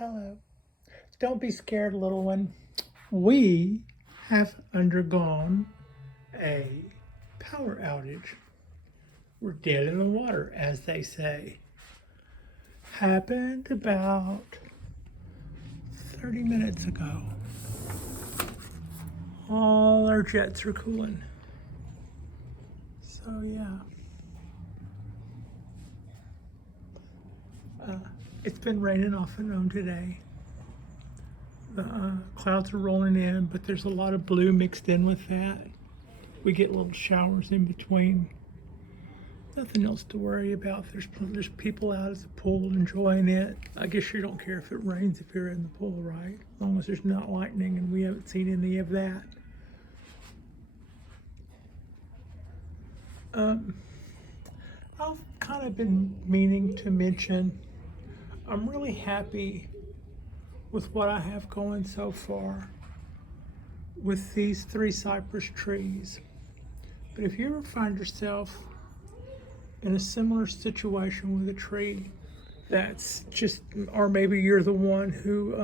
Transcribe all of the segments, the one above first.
Hello. Don't be scared, little one. We have undergone a power outage. We're dead in the water, as they say. Happened about 30 minutes ago. All our jets are cooling. So, yeah. It's been raining off and on today. The clouds are rolling in, but there's a lot of blue mixed in with that. We get little showers in between. Nothing else to worry about. There's people out at the pool enjoying it. I guess you don't care if it rains if you're in the pool, right? As long as there's not lightning, and we haven't seen any of that. I've kind of been meaning to mention, I'm really happy with what I have going so far with these 3 cypress trees. But if you ever find yourself in a similar situation with a tree that's just, or maybe you're the one who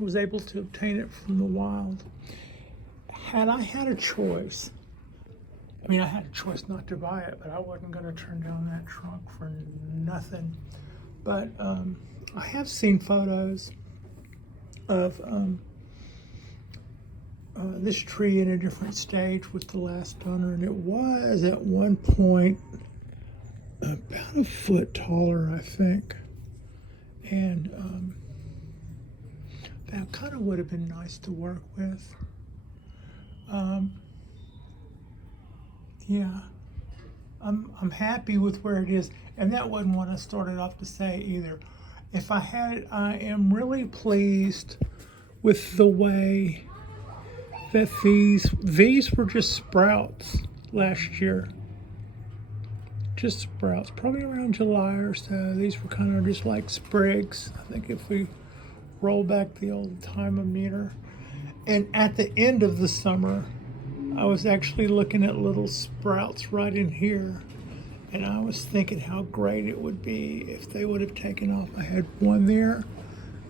was able to obtain it from the wild, had I had a choice, I had a choice not to buy it, but I wasn't going to turn down that trunk for nothing. But I have seen photos of this tree in a different stage with the last owner, and it was at one point about a foot taller, I think. And that kind of would have been nice to work with. Yeah, I'm happy with where it is, and that wasn't what I started off to say either. If I had it, I am really pleased with the way that these were just sprouts last year. Just sprouts, probably around July or so. These were kind of just like sprigs. I think if we roll back the old timeometer. And at the end of the summer, I was actually looking at little sprouts right in here. And I was thinking how great it would be if they would have taken off. I had one there,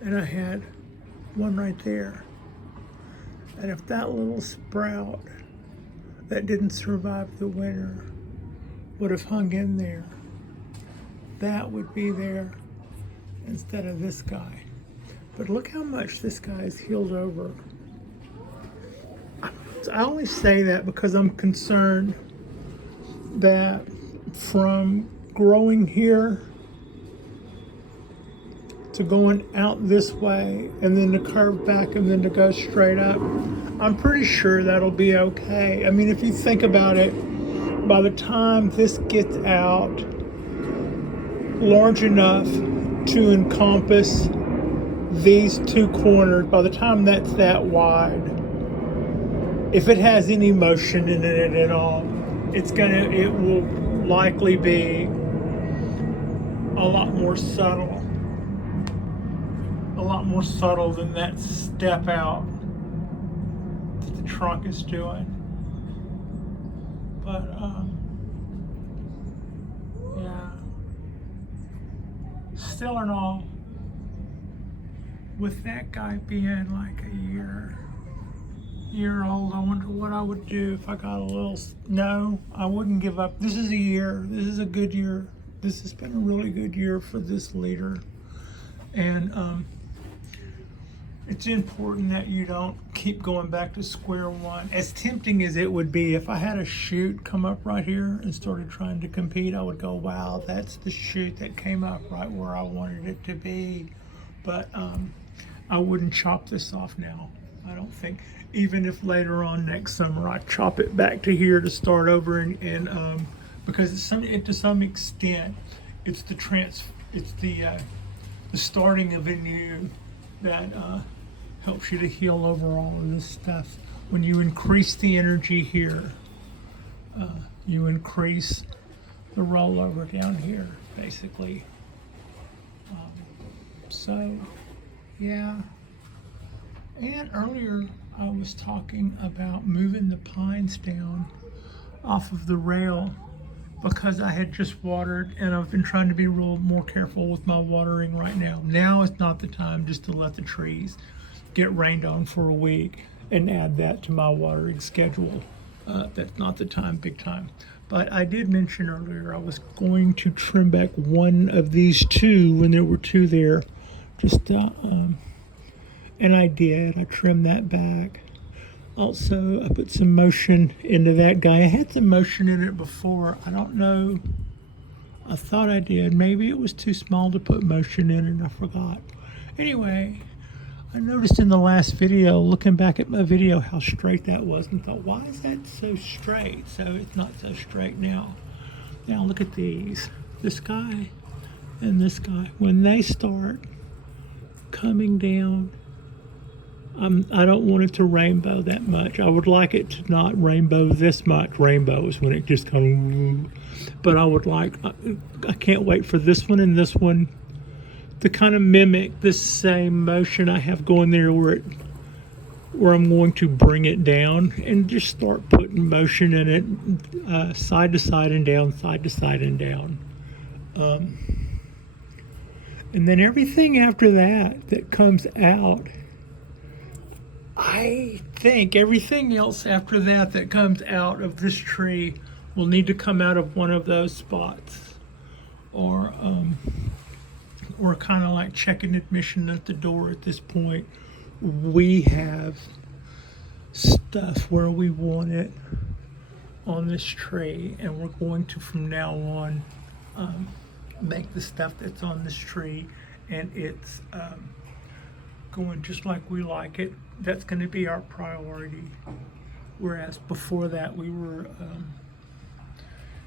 and I had one right there. And if that little sprout that didn't survive the winter would have hung in there, that would be there instead of this guy. But look how much this guy is healed over. I only say that because I'm concerned that from growing here to going out this way and then to curve back and then to go straight up, I'm pretty sure that'll be okay. If you think about it, by the time this gets out large enough to encompass these 2 corners, by the time that's that wide, if it has any motion in it at all, it will likely be a lot more subtle than that step out that the trunk is doing. But yeah, still in all, with that guy being like a year old, I wonder what I would do if I got a little. No, I wouldn't give up. This is a year. This is a good year. This has been a really good year for this leader. And it's important that you don't keep going back to square one. As tempting as it would be, if I had a shoot come up right here and started trying to compete, I would go, wow, that's the shoot that came up right where I wanted it to be. But I wouldn't chop this off now, I don't think. Even if later on next summer I chop it back to here to start over, and because to some extent it's the starting of a new that helps you to heal over all of this stuff. When you increase the energy here, you increase the rollover down here, basically. So, yeah. And earlier I was talking about moving the pines down off of the rail because I had just watered, and I've been trying to be real more careful with my watering right now. Now is not the time just to let the trees get rained on for a week and add that to my watering schedule. That's not the time, big time. But I did mention earlier I was going to trim back one of these two when there were two there. And I did. I trimmed that back. Also, I put some motion into that guy. I had some motion in it before. I don't know. I thought I did. Maybe it was too small to put motion in and I forgot. Anyway, I noticed in the last video, looking back at my video, how straight that was and thought, why is that so straight? So it's not so straight now. Now look at these. This guy and this guy. When they start coming down, I don't want it to rainbow that much. I would like it to not rainbow this much. Rainbows when it just kind of, but I would like, I can't wait for this one and this one to kind of mimic this same motion I have going there where I'm going to bring it down and just start putting motion in it, side to side and down, side to side and down. And then everything after that comes out, I think everything else after that comes out of this tree will need to come out of one of those spots, or kind of like checking admission at the door at this point. We have stuff where we want it on this tree, and we're going to from now on make the stuff that's on this tree, and it's going just like we like it. That's going to be our priority. Whereas before that, we were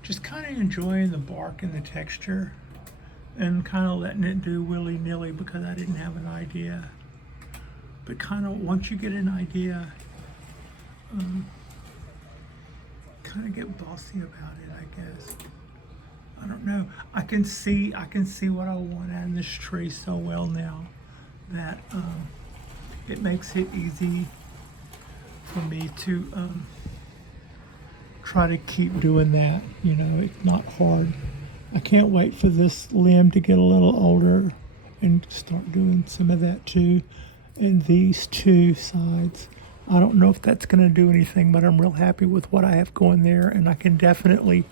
just kind of enjoying the bark and the texture and kind of letting it do willy-nilly because I didn't have an idea. But kind of once you get an idea, kind of get bossy about it, I guess. I don't know. I can see what I want out of this tree so well now that it makes it easy for me to try to keep doing that. You know, it's not hard. I can't wait for this limb to get a little older and start doing some of that too. And these two sides, I don't know if that's going to do anything, but I'm real happy with what I have going there, and I can definitely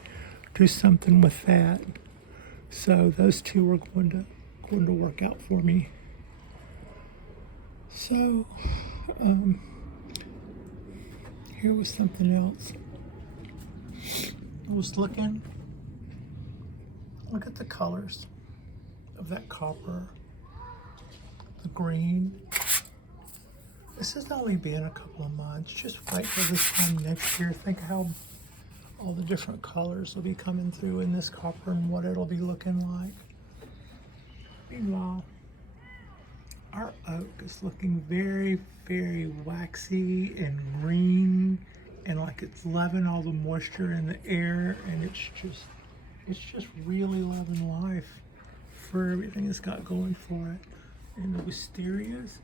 do something with that. So those two are going to work out for me. So here was something else. I was looking. Look at the colors of that copper, the green. This has only been a couple of months. Just wait till this time next year. Think how all the different colors will be coming through in this copper and what it'll be looking like. Meanwhile, our oak is looking very, very waxy and green, and like it's loving all the moisture in the air, and it's just really loving life for everything it's got going for it. And the wisterias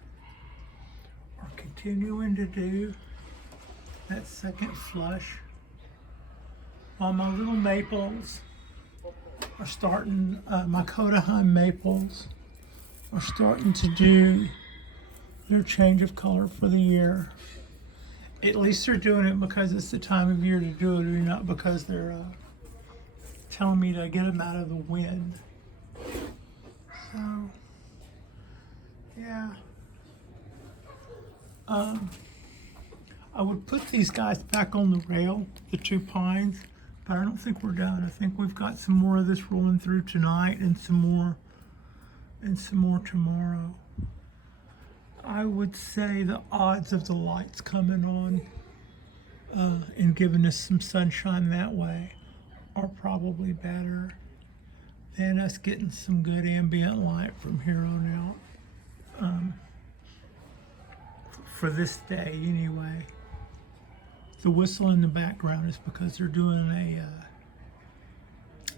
are continuing to do that second flush, while my little maples are starting, my Kodaheim maples are starting to do their change of color for the year. At least they're doing it because it's the time of year to do it, or not because they're telling me to get them out of the wind. So, yeah. I would put these guys back on the rail, the two pines, but I don't think we're done. I think we've got some more of this rolling through tonight and some more tomorrow. I would say the odds of the lights coming on and giving us some sunshine that way are probably better than us getting some good ambient light from here on out. For this day anyway. The whistle in the background is because they're doing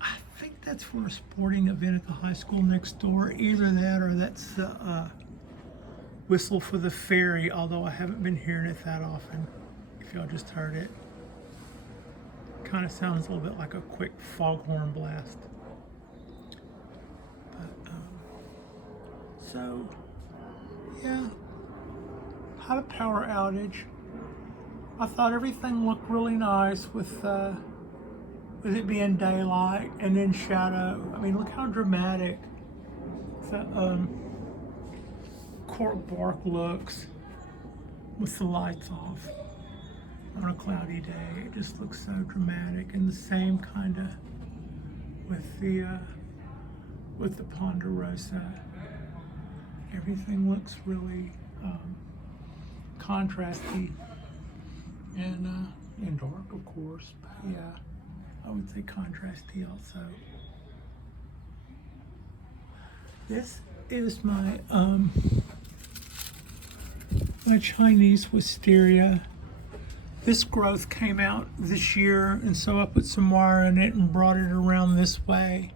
I think that's for a sporting event at the high school next door. Either that or that's the whistle for the ferry, although I haven't been hearing it that often, if y'all just heard it. Kind of sounds a little bit like a quick foghorn blast. But, so, yeah, had a power outage. I thought everything looked really nice with it being daylight and then shadow. I mean, look how dramatic the Cork Bark looks with the lights off on a cloudy day. It just looks so dramatic, and the same kind of with the ponderosa. Everything looks really contrasty and dark, of course. But yeah, I would say contrasty also. This is my my Chinese wisteria. This growth came out this year, and so I put some wire in it and brought it around this way.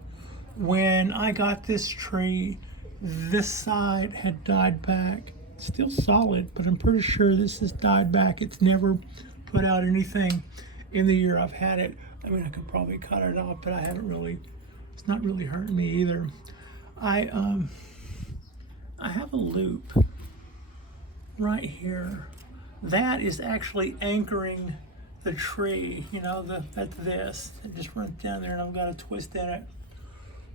When I got this tree, this side had died back. It's still solid, but I'm pretty sure this has died back. It's never put out anything in the year I've had it. I mean, I could probably cut it off, but I haven't really, it's not really hurting me either. I have a loop right here. That is actually anchoring the tree, you know, that's this. It just runs down there and I've got a twist in it.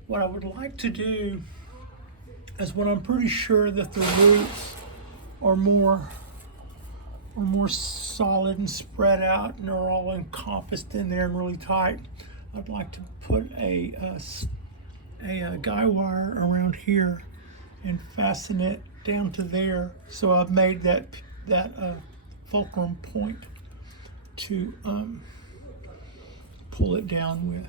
What I would like to do is, when I'm pretty sure that the roots are more solid and spread out and are all encompassed in there and really tight, I'd like to put a guy wire around here and fasten it down to there. So I've made that fulcrum point to pull it down with.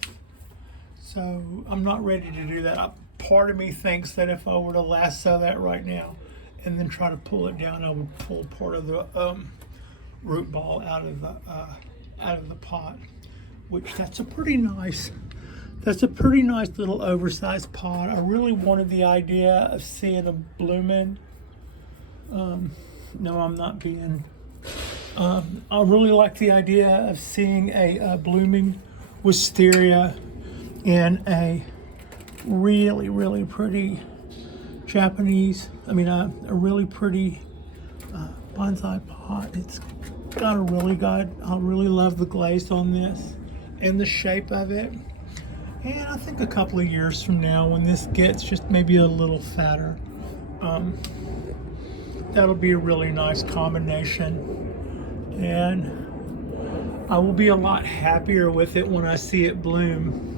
So I'm not ready to do that. Part of me thinks that if I were to lasso that right now and then try to pull it down, I would pull part of the root ball out of the pot, which that's a pretty nice little oversized pot. I really wanted the idea of seeing them blooming. No, I'm not being. I really like the idea of seeing a blooming wisteria in a really, really pretty Japanese. I mean, a really pretty bonsai pot. It's got a really good. I really love the glaze on this and the shape of it. And I think a couple of years from now, when this gets just maybe a little fatter, that'll be a really nice combination. And I will be a lot happier with it when I see it bloom.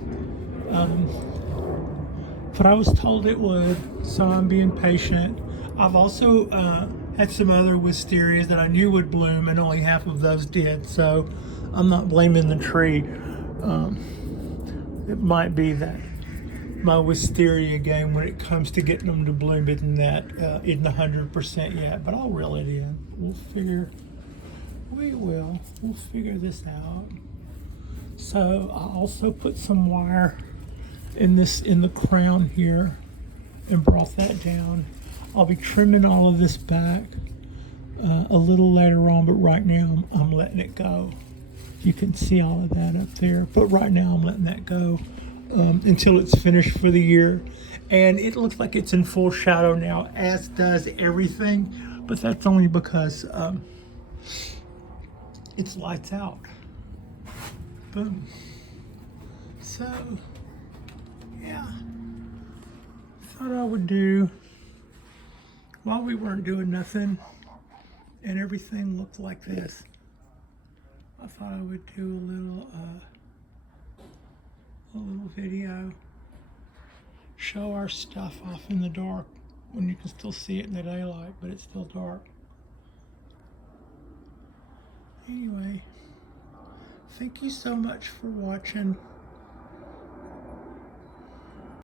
But I was told it would, so I'm being patient. I've also had some other wisterias that I knew would bloom, and only half of those did, so I'm not blaming the tree. It might be that my wisteria game, when it comes to getting them to bloom, isn't 100% yet, but I'll reel it in. We'll figure this out. So I also put some wire in the crown here and brought that down. I'll be trimming all of this back a little later on, but right now I'm letting it go. You can see all of that up there, but right now I'm letting that go until it's finished for the year. And it looks like it's in full shadow now, as does everything, but that's only because it's lights out. Boom. So, yeah, thought I would do, while we weren't doing nothing and everything looked like this, I thought I would do a little video, show our stuff off in the dark when you can still see it in the daylight, but it's still dark. Anyway, thank you so much for watching.